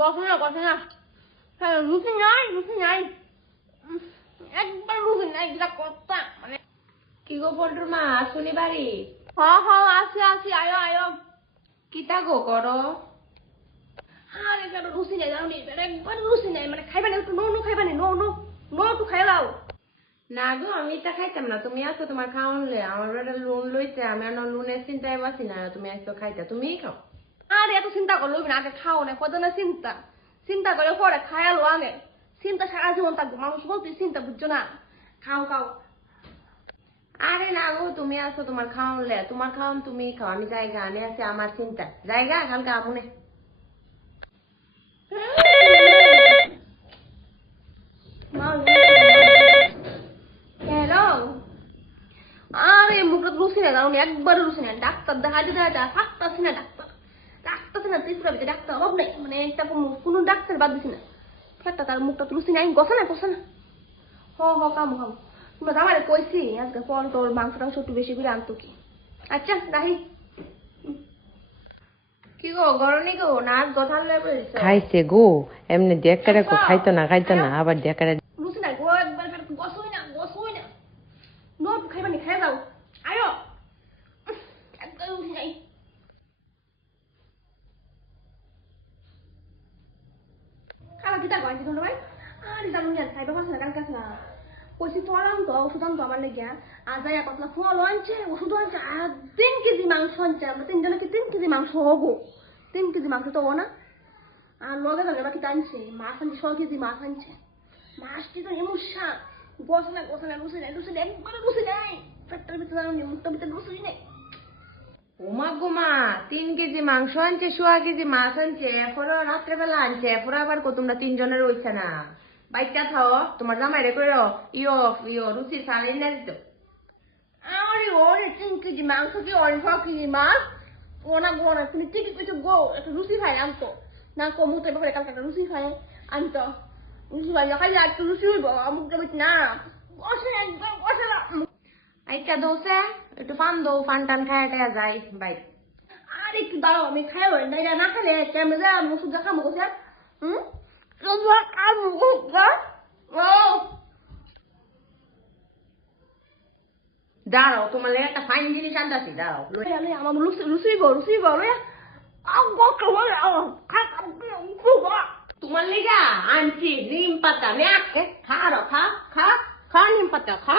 গসে না না হ্যাঁ রুচি নাই রুচি নাই। একবার রুচি নাই কর্তা মানে। কি গো পল্টুর মা শুনি বাড়ি হ হ আসি আসি আয়ো আয়ো। কিতা গো করো? আর এবার রুচি নাই জানো এবার একবার রুচি নাই মানে খাইবা না একটু নো নো খাইবা না নো নো নো একটু খাই না গো আমি এটা খাইতাম না তুমি আসো তোমার খাওয়ান আমার লোন লইতে আমি আর লোনের চিন্তায় বাসি না তুমি আসো খাইতা তুমিই খাও। আর, এত চিন্তা করল না, আগে খাও না কত না চিন্তা। চিন্তা করে পরে খায়ালো আগে। চিন্তা সারা জীবন থাকব। মানুষ বলতে চিন্তা বুঝছ না? খাও খাও। আরে না গো, তুমি আসো তোমার খাওয়ান লে তোমার খাওয়ান তুমি খাও, আমি জায়গা আনে আছে, আমার চিন্তা। জায়গা কালকে আমুনে। আরে, মুখটা রুচি না দারুণ একবার রুচি না। ডাক্তার দেখা দিতে দেখা থাকতেছি না, ডাক্তার। ডাক্তারছি না ত্রিপুরা ভিতরে ডাক্তার অভাব নেই। মানে একটা কোনো- কোনো ডাক্তার বাদ দিছি না। তার মুখটা রুচি নাই গসা না গসা না। হ হ কাম কাম তোমরা জামারে কইছি আজকে ফল টল মাংস টাংস একটু বেশি করে আনতো কি। আচ্ছা রাহি। কি গো গরনি গো নাচ গঠান লয়ে বলছো খাইছে গো এমনি দেখারে কো খাইতো না খাইতো না আবার দেখারে রুচি নাই গো একবার ফের গসই না গসই না। নোট খাইবানি খাই যাও আয়ো উহ, একবার রুচি নাই কিতা কয় দিদি ভাই আর জানো জান খাইবা পারছ না কালকে না। কইছি তো আরাম তো ওষুধ আনতো আমার লেগে আর যাই পাতলা ফল আনছে ওষুধ আনছে আর তিন কেজি মাংস আনছে। আমরা তিনজনে কি তিন কেজি মাংস হব? তিন কেজি মাংস তো না? আর লগে জানে বাকি টানছে মাছ আনছে ছ কেজি মাছ আনছে। মাছটি তো এমন শাক বসে না রুসি নাই রুসি একবারে রুসি নাই। পেটটার ভিতরে মুখটার ভিতরে রুসি নেই। উমা গুমা, তিন কেজি মাংস আনছে, সোয়া কেজি মাছ আনছে, এরপরও রাত্রেবেলা আনছে এরপর আবার কো তোমরা তিনজনের রয়েছে না। বাইকটা থাও, তোমার জামাই রে? করে ইয়ো ইয়ো, রুচির সালে না দিত। আরে তিন কেজি মাংস কি ওরে ছ কেজি মাছ ওনা গো, না, তুমি ঠিকই কইছো গো, একটা রুসি খাই আনতো। না কমুতে ব্যাপারে কালকে রুসি খাই আনতো। রুসি খাই খাই একটু রুসি হইব দেবে না। বসে একদম, বসে আইটা দোসে একটু ফান দো ফান টান খায় টায় যাই বাই। আরে একটু দাঁড়াও আমি খাই ওই না না খেলে কেমন যায় আমি ওষুধ খাব কোথায়? হুম? আর মুখ ও! দাঁড়াও তোমার একটা ফাইন জিনিস আনতাছি দাঁড়াও আমার লুসি গো লুসি গো গো তোমার লেগা আনছি নিম পাতা খা রো খা খা খা নিম পাতা খা।